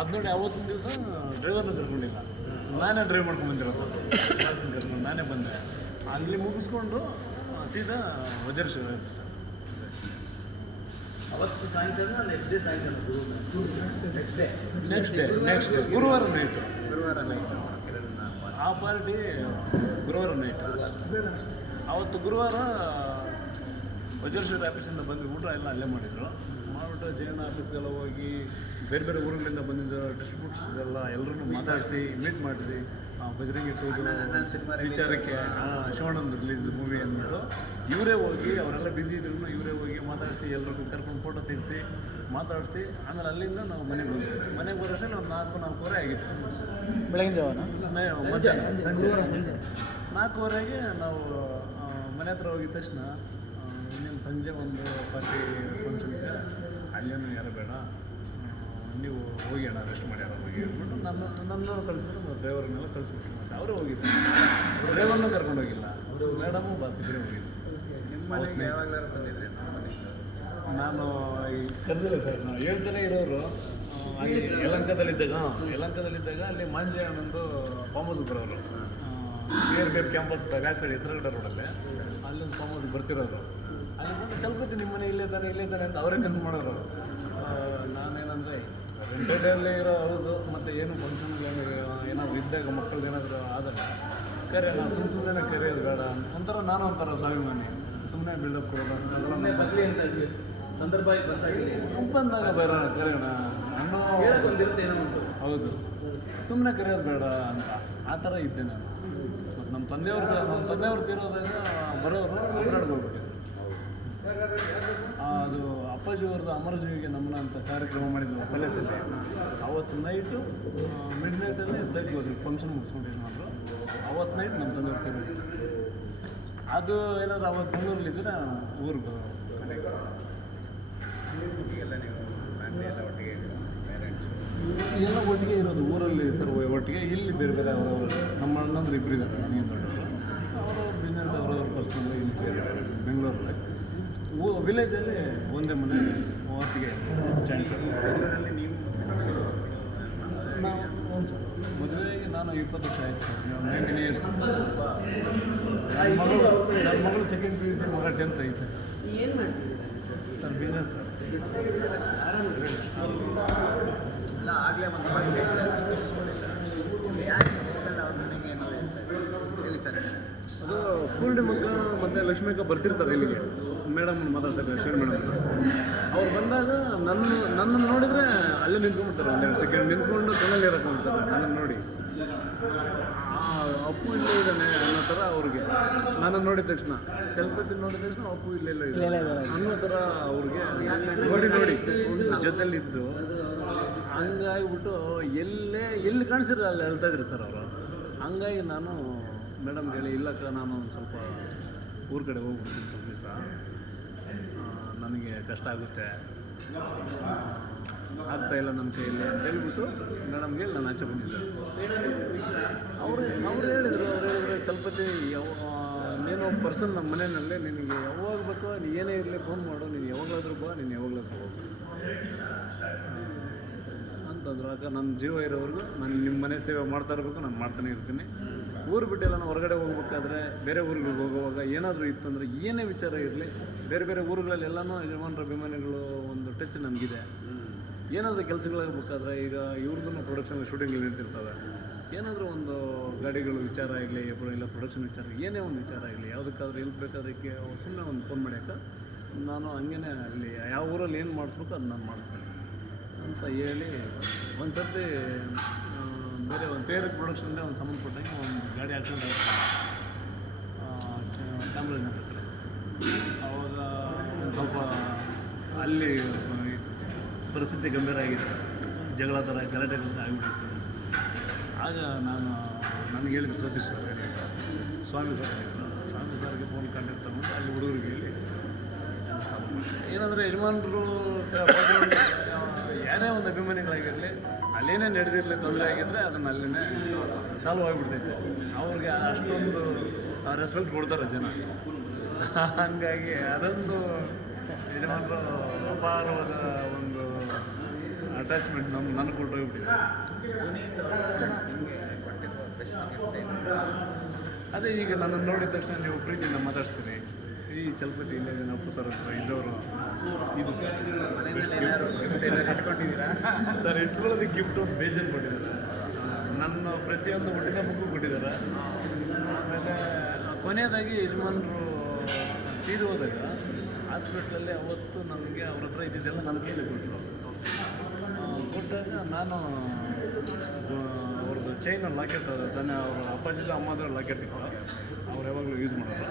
ಅದು ನೋಡಿ ಅವತ್ತಿನ ದಿವಸ ಡ್ರೈವರ್ನ ಕರ್ಕೊಂಡಿಲ್ಲ ನಾನೇ ಡ್ರೈವ್ ಮಾಡ್ಕೊಂಡು ಬಂದಿರೋದು. ಕ್ಲಾಸ್ನ ಕರ್ಕೊಂಡು ನಾನೇ ಬಂದೆ. ಅಲ್ಲಿ ಮುಗಿಸ್ಕೊಂಡು ಸೀದಾ ವಜರ್ ಶಿವ ಸರ್. ಅವತ್ತು ಸಾಯಂಕಾಲ ನೆಕ್ಸ್ಟ್ ಡೇ ಸಾಯಂಕಾಲ next day next day next day ಗುರುವಾರ ನೈಟು. ಗುರುವಾರ ನೈಟ್ ಆ ಪಾರ್ಟಿ ಗುರುವಾರ ನೈಟ್. ಅವತ್ತು ಗುರುವಾರ ವಜ್ರೇಶ್ವರ ಆಫೀಸಿಂದ ಊಟ ಎಲ್ಲ ಅಲ್ಲೇ ಮಾಡಿದರು. ಮಾಡಿಬಿಟ್ಟು ಎನ್ ಆಫೀಸ್ಗೆಲ್ಲ ಹೋಗಿ ಬೇರೆ ಬೇರೆ ಊರುಗಳಿಂದ ಬಂದಿದ್ದ ಡಿಸ್ಟ್ರಿಬ್ಯೂಟರ್ಸ್ ಎಲ್ಲ ಎಲ್ಲರನ್ನೂ ಮಾತಾಡಿಸಿ ಮೀಟ್ ಮಾಡಿದ್ವಿ. ಆ, ಬಜರಂಗಿ ಟೂದು ವಿಚಾರಕ್ಕೆ ಆ, ಶಿವಾನಂದ್ ರಿಲೀಸ್ ಮೂವಿ ಅಂದ್ಬಿಟ್ಟು ಇವರೇ ಹೋಗಿ ಅವರೆಲ್ಲ ಬ್ಯುಸಿ ಇದ್ರು ಇವರೇ ಹೋಗಿ ಮಾತಾಡಿಸಿ ಎಲ್ಲರಿಗೂ ಕರ್ಕೊಂಡು ಫೋಟೋ ತೆಗೆಸಿ ಮಾತಾಡಿಸಿ ಆಮೇಲೆ ಅಲ್ಲಿಂದ ನಾವು ಮನೆಗೆ ಬಂದ್ವಿ. ಮನೆಗೆ ಬರೋಷ್ಟರಲ್ಲಿ ಒಂದು ನಾಲ್ಕು ನಾಲ್ಕೂವರೆ ಆಗಿತ್ತು. ಬೆಳಗಿನ ಜಾವನ? ನೇ- ಮಧ್ಯಾಹ್ನ ಸಂಜೆ ನಾಲ್ಕೂವರೆಗೆ ನಾವು ಮನೆ ಹತ್ರ ಹೋಗಿದ ತಕ್ಷಣ ಇನ್ನೇನು ಸಂಜೆ ಒಂದು ಪಾರ್ಟಿ ಫಂಕ್ಷನ್ ಇದೆ ಅಲ್ಲೇನು ಯಾರು ಬೇಡ. ನೀವು ಹೋಗಿ ಅಣ್ಣ ರೆಸ್ಟ್ ಮಾಡಿ ಯಾರು ಹೋಗಿ ಹೇಳ್ಬಿಟ್ಟು ನನ್ನ ನನ್ನ ಕಳಿಸ್ಬಿಟ್ಟು ಡ್ರೈವರ್ನೆಲ್ಲ ಕಳಿಸ್ಬಿಟ್ಟು ಮತ್ತೆ ಅವರೇ ಹೋಗಿದ್ದು ಡ್ರೈವರ್ನೂ ಕರ್ಕೊಂಡು ಹೋಗಿಲ್ಲ. ಮೇಡಮು ಬಾಸ್ ಇಬ್ಬರೇ ಹೋಗಿದ್ದು ನಿಮ್ಮ ಮನೆಗೆ ಯಾವಾಗಲಾರು ಬಂದಿದ್ರಿ? ನಮ್ಮ ಮನೆಗೆ? ನಾನು ಈ ಕರೆದಿಲ್ಲ ಸರ್ ನಾವು ಏಳು ಜನ ಇರೋರು ಅಲ್ಲಿ ಯಲಂಕದಲ್ಲಿದ್ದಾಗ ಯಲಂಕದಲ್ಲಿದ್ದಾಗ ಅಲ್ಲಿ ಮಾಂಜೆ ಅನ್ನೊಂದು ಫಾರ್ಮ್ ಹೌಸ್ ಬರೋರು B F campus back side ಹೆಸರುಗಡ ರೋಡಲ್ಲಿ. ಅಲ್ಲೊಂದು ಫಾರ್ಮ್ ಹೌಸ್ ಬರ್ತಿರೋರು. ಅಲ್ಲಿ ಚಲ್ಪತಿ ನಿಮ್ಮ ಮನೆ ಇಲ್ಲೇ ತಾನೆ ಇಲ್ಲೇ ತಾನೆ ಅಂತ ಅವರೇ ಕಂಡು ಮಾಡೋರು ನಾನೇನಂದರೆ ರೆಂಟೆಡಲ್ಲೇ ಇರೋ ಹೌಸು ಮತ್ತು ಏನು ಫಂಕ್ಷನ್ ಏನು ಏನಾದ್ರು ಇದ್ದಾಗ ಮಕ್ಕಳು ಏನಾದರೂ ಆದಾಗ ಕರೆ ನಾನು ಸುಮ್ಮ ಸುಮ್ಮನೆ ಕರೆಯೋದು ಬೇಡ ಅಂತ. ಒಂಥರ ನಾನು ಒಂಥರ ಸ್ವಾಭಿಮಾನಿ. ಸುಮ್ಮನೆ ಬಿಲ್ಡಪ್ ಕೊಡೋದು. ಸಂದರ್ಭ ಬಂದಾಗ ಬರೋಣ ಕರೆಯೋಣ ನಾನು ಹೇಳಕ್ ಒಂದಿರುತ್ತೆ ಏನೋ ಹೌದು. ಸುಮ್ಮನೆ ಕರೆಯೋದು ಬೇಡ ಅಂತ. ಆ ಥರ ಇದ್ದೆ ನಾನು. ನಮ್ಮ ತಂದೆಯವರು ಸಹ ನಮ್ಮ ತಂದೆಯವ್ರು ತಿರೋದಾಗ ಬರೋರು ಅಬ್ರಾಡ್ಗೆ ಹೋಗ್ಬಿಟ್ಟಿದ್ರು ಅಪ್ಪಾಜಿ ಅವ್ರದ್ದು ಅಮರಜೀವಿಗೆ ನಮನ ಅಂತ ಕಾರ್ಯಕ್ರಮ ಮಾಡಿದ್ವಿ ಪ್ಯಾಲೇಸಲ್ಲಿ ಅವತ್ತು ನೈಟು ಮಿಡ್ ನೈಟಲ್ಲಿ ಫ್ಲೈಟ್ಗೆ ಹೋದ್ವಿ ಫಂಕ್ಷನ್ ಮುಗಿಸ್ಕೊಂಡಿದ್ವಿ ನಾವು. ಅವತ್ತು ನೈಟ್ ನಮ್ಮ ತಂದೆ ಹೋಗ್ತೀವಿ ಅದು ಏನಾದ್ರು ಅವತ್ತು ಬೆಂಗಳೂರಲ್ಲಿದ್ದರೆ ಊರಿಗೆ ಎಲ್ಲ ಒಟ್ಟಿಗೆ ಒಟ್ಟಿಗೆ ಇರೋದು ಊರಲ್ಲಿ ಸರ್, ಒಟ್ಟಿಗೆ ಇಲ್ಲಿ ಬೇರೆ ಬೇರೆ ಅವರವರು. ನಮ್ಮ ಅಣ್ಣಂದ್ರೆ ಇಬ್ಬರಿದ್ದಾರೆ ನನಗೆ ದೊಡ್ಡವರು ಅವರವ್ರ ಬಿಸ್ನೆಸ್ ಅವರವ್ರ ಪರ್ಸನಲ್ ಇಲ್ಲಿ ಬೇರೆ ಬೆಂಗಳೂರಲ್ಲಿ. ವಿಲೇಜಲ್ಲಿ ಒಂದೇ ಮನೆ ಒಟ್ಟಿಗೆ ಜಾಯಿಂಟ್ ಬೆಂಗಳೂರಲ್ಲಿ ನೀವು ನಾವು ಒಂದು ಮದುವೆಗೆ ನಾನು ಇಪ್ಪತ್ತು ವರ್ಷ ಆಯಿತು ಸರ್. ನೈನ್ಟೀನ್ ಇಯರ್ಸ್ ನನ್ನ ಮಗಳು ನನ್ನ ಮಗಳು ಸೆಕೆಂಡ್ ಪಿ ಯು ಸಿ ಮಗ ಟೆಂತ್ ಐತೆ ಸರ್. ಏನು ಮಾಡ್ತೀವಿ ನನ್ನ ಬಿಸ್ನೆಸ್ ಸರ್. ಎಲ್ಲ ಆಗಲೇ ಒಂದು ಹೇಳಿ ಸರ್. ಪೂರ್ಣಿಮಕ್ಕ ಮತ್ತು ಲಕ್ಷ್ಮಿಕ ಬರ್ತಿರ್ತಾರೆ ಇಲ್ಲಿಗೆ. ಮೇಡಮ್ ಮಾತಾಡ್ಸಕ್ಕೆ ಶೇರ್ ಮೇಡಮ್ ಅವ್ರು ಬಂದಾಗ ನನ್ನ ನನ್ನನ್ನು ನೋಡಿದರೆ ಅಲ್ಲೇ ನಿಂತ್ಕೊಂಡ್ಬಿಡ್ತಾರೆ ಒಂದೆರಡು ಸೆಕೆಂಡ್ ನಿಂತ್ಕೊಂಡು ಕಣ್ಣಲ್ಲಿ ಇರಕ್ಕೆ ಹೋಗ್ತಾರೆ ನನ್ನನ್ನು ನೋಡಿ. ಆ, ಅಪ್ಪು ಇಲ್ಲೇ ಇದ್ದಾನೆ ಅನ್ನೋ ಥರ ಅವ್ರಿಗೆ. ನನ್ನನ್ನು ನೋಡಿದ ತಕ್ಷಣ ಚಲಪತಿ ನೋಡಿದ ತಕ್ಷಣ ಅಪ್ಪು ಇಲ್ಲೇ ಇಲ್ಲ ಅನ್ನೋ ಥರ ಅವ್ರಿಗೆ ನೋಡಿ ನೋಡಿ ಜೊತೆಲಿದ್ದು ಹಂಗಾಗಿಬಿಟ್ಟು ಎಲ್ಲೇ ಎಲ್ಲಿ ಕಾಣಿಸಿರೋ ಅಲ್ಲಿ ಹೇಳ್ತಾ ಇದ್ರಿ ಸರ್ ಅವರು. ಹಂಗಾಗಿ ನಾನು ಮೇಡಮ್ಗೆ ಹೇಳಿ ಇಲ್ಲಕ್ಕ ನಾನು ಒಂದು ಸ್ವಲ್ಪ ಊರ ಕಡೆ ಹೋಗ್ಬಿಡ್ತೀನಿ ಸ್ವಲ್ಪ ದಿವಸ. ನನಗೆ ಕಷ್ಟ ಆಗುತ್ತೆ. ಆಗ್ತಾಯಿಲ್ಲ ನನ್ನ ಕೈಯಲ್ಲಿ ಅಂತ ಹೇಳ್ಬಿಟ್ಟು ಮೇಡಮ್ಗೆ ಹೇಳಿ, ನಾನು ಆಚೆ ಬಂದಿದ್ದೆ. ಅವರು ಅವ್ರು ಹೇಳಿದರು, ಅವ್ರು ಹೇಳಿದ್ರೆ ಚಲಪತಿ ಯಾವ, ನೀನು ಪರ್ಸನ್ ನಮ್ಮ ಮನೆಯಲ್ಲೇ, ನಿನಗೆ ಯಾವಾಗ ಬೇಕೋ, ನೀನು ಏನೇ ಇರಲಿ ಫೋನ್ ಮಾಡು, ನೀನು ಯಾವಾಗಲಾದ್ರೂ ಬಾ, ನೀನು ಯಾವಾಗಲಾದ್ರೂ ಹೋಗು ಅಂತಂದ್ರು. ಆಗ ನನ್ನ ಜೀವ ಇರೋವರೆಗೂ, ನಾನು ನಿಮ್ಮ ಮನೆ ಸೇವೆ ಮಾಡ್ತಾ ಇರಬೇಕು ನಾನು ಮಾಡ್ತಾನೆ ಇರ್ತೀನಿ. ಊರು ಬಿಟ್ಟೆಲ್ಲ ನಾವು ಹೊರಗಡೆ ಹೋಗ್ಬೇಕಾದ್ರೆ ಬೇರೆ ಊರುಗಳಿಗೆ ಹೋಗುವಾಗ ಏನಾದರೂ ಇತ್ತಂದರೆ ಏನೇ ವಿಚಾರ ಇರಲಿ, ಬೇರೆ ಬೇರೆ ಊರುಗಳಲ್ಲಿ ಎಲ್ಲನೂ ಯಜಮಾನರ ಅಭಿಮಾನಿಗಳು ಒಂದು ಟಚ್ ನಮಗಿದೆ. ಏನಾದರೂ ಕೆಲಸಗಳಾಗಬೇಕಾದ್ರೆ ಈಗ ಇವ್ರದ್ದು ಪ್ರೊಡಕ್ಷನ್ ಶೂಟಿಂಗ್ ನಿಂತಿರ್ತವೆ. ಏನಾದರೂ ಒಂದು ಗಾಡಿಗಳು ವಿಚಾರ ಆಗಲಿ ಇಲ್ಲ ಪ್ರೊಡಕ್ಷನ್ ವಿಚಾರ, ಏನೇ ಒಂದು ವಿಚಾರ ಆಗಲಿ ಯಾವುದಕ್ಕಾದ್ರೂ ಎಲ್ಲಿ ಬೇಕಾದಕ್ಕೆ ಸುಮ್ಮನೆ ಒಂದು ಫೋನ್ ಮಾಡ್ಯಾಕ ನಾನು ಹಂಗೇನೆ ಅಲ್ಲಿ ಯಾವ ಊರಲ್ಲಿ ಏನು ಮಾಡಿಸ್ಬೇಕು ಅದು ನಾನು ಮಾಡಿಸ್ತೇನೆ. ಅಂತ ಹೇಳಿ ಒಂದು ಸರ್ತಿ ಬೇರೆ ಒಂದು ಬೇರೆ ಪ್ರೊಡಕ್ಷನ್ಗೆ ಒಂದು ಸಂಬಂಧಪಟ್ಟಂಗೆ ಒಂದು ಗಾಡಿ ಹಾಕ್ಕೊಂಡು ಚಾಮರಾಜನಗರ ಕಡೆ ಅವಾಗ ಒಂದು ಸ್ವಲ್ಪ ಅಲ್ಲಿ ಪರಿಸ್ಥಿತಿ ಗಂಭೀರ ಆಗಿತ್ತು ಜಗಳ ಥರ ಗಲಾಟೆ ಥರ ಆಗಿಬಿಟ್ಟಿತ್ತು. ಆಗ ನಾನು, ನನಗೆ ಹೇಳಿದ್ರು ಸತೀಶ್ ಸರ್, ಸ್ವಾಮಿ ಸರ್ ಸ್ವಾಮಿ ಸರ್ಗೆ ಫೋನ್ ಕಾಂಟ್ಯಾಕ್ಟ್ ತಗೊಂಡು ಅಲ್ಲಿ ಹುಡುಗರಿಗೆ ಹೇಳಿ ಏನಂದರೆ ಯಜಮಾನರು ಯಾರೇ ಒಂದು ಅಭಿಮಾನಿಗಳಾಗಿರಲಿ ಅಲ್ಲೇನೇ ನಡೆದಿರಲಿ ತೊಂದರೆ ಆಗಿದ್ದರೆ ಅದನ್ನು ಅಲ್ಲೇ ಸಾಲ್ವ್ ಆಗಿಬಿಡ್ತೈತೆ. ಅವ್ರಿಗೆ ಅಷ್ಟೊಂದು ರೆಸ್ಪೆಕ್ಟ್ ಕೊಡ್ತಾರೆ ಜನ. ಹಂಗಾಗಿ ಅದೊಂದು ಯಜಮಾನರು ಅಪಾರವಾದ ಒಂದು ಅಟ್ಯಾಚ್ಮೆಂಟ್ ನಮ್ಮ ನನ್ನ ಕೊಟ್ಟೋಗ್ಬಿಟ್ಟಿದೆ ಅದೇ ಈಗ ನನ್ನನ್ನು ನೋಡಿದ ತಕ್ಷಣ ನೀವು ಪ್ರೀತಿಯಿಂದ ಮಾತಾಡ್ತೀರಿ ಈ ಚಲಪತಿ ಇಲ್ಲೇ ಅಪ್ಪು ಸರ್ ಹತ್ರ ಇದ್ದವರು? ಇದು ಇಟ್ಕೊಂಡಿದ್ದೀರಾ? ಸರ್ ಇಟ್ಕೊಳ್ಳೋದು ಗಿಫ್ಟ್ ಒಂದು ಬೇಜಾರು ಕೊಟ್ಟಿದ್ದಾರೆ ನನ್ನ ಪ್ರತಿಯೊಂದು ಹುಟ್ಟಿದ ಬುಕ್ಕು ಕೊಟ್ಟಿದ್ದಾರೆ. ಆಮೇಲೆ ಕೊನೆಯದಾಗಿ ಯಜಮಾನರು ತೀರಿ ಹೋದಾಗ ಹಾಸ್ಪಿಟ್ಲಲ್ಲಿ ಅವತ್ತು ನನಗೆ ಅವ್ರ ಹತ್ರ ಇದ್ದಿದ್ದೆಲ್ಲ ನನ್ನ ಕೈಲಿ ಕೊಟ್ಟರು. ಕೊಟ್ಟಾಗ ನಾನು ಅವ್ರದ್ದು ಚೈನ್ ಲಾಕೆಟ್ ತಾನೆ ಅವ್ರ ಅಪ್ಪಾಜಿದು ಅಮ್ಮದ್ರ ಲಾಕೆಟ್ ಇತ್ತು. ಅವ್ರು ಯಾವಾಗಲೂ ಯೂಸ್ ಮಾಡೋರು